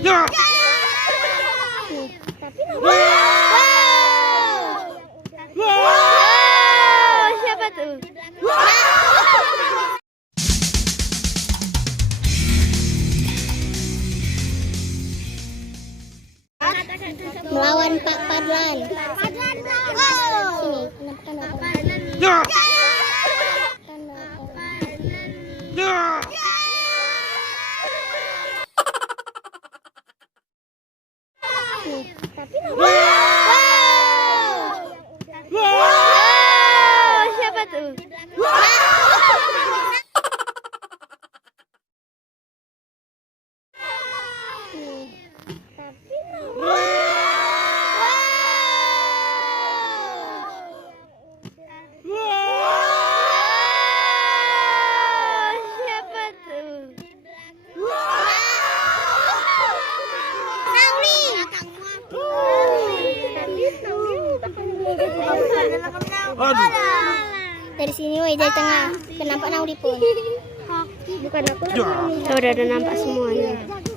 Ya. Tapi Siapa tuh? melawan Pak Padlan. Sini, Ya. tanda. Ya. Tapi Siapa tuh? Siapa tuh? Aduh. dari sini woi, dari tengah. Kenapa Nauli pun? Bukan aku Ya. Udah nampak semuanya.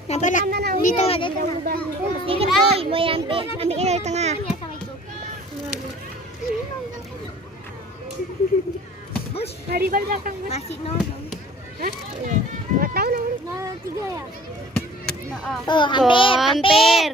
Nampak nak di tengah, di tengah. Dikit boy ambilnya dari tengah. Dari belakang. Masih nol dong. Hah? Nggak tahu Nauli. 0-3 ya? Oh, Oh, hampir. hampir.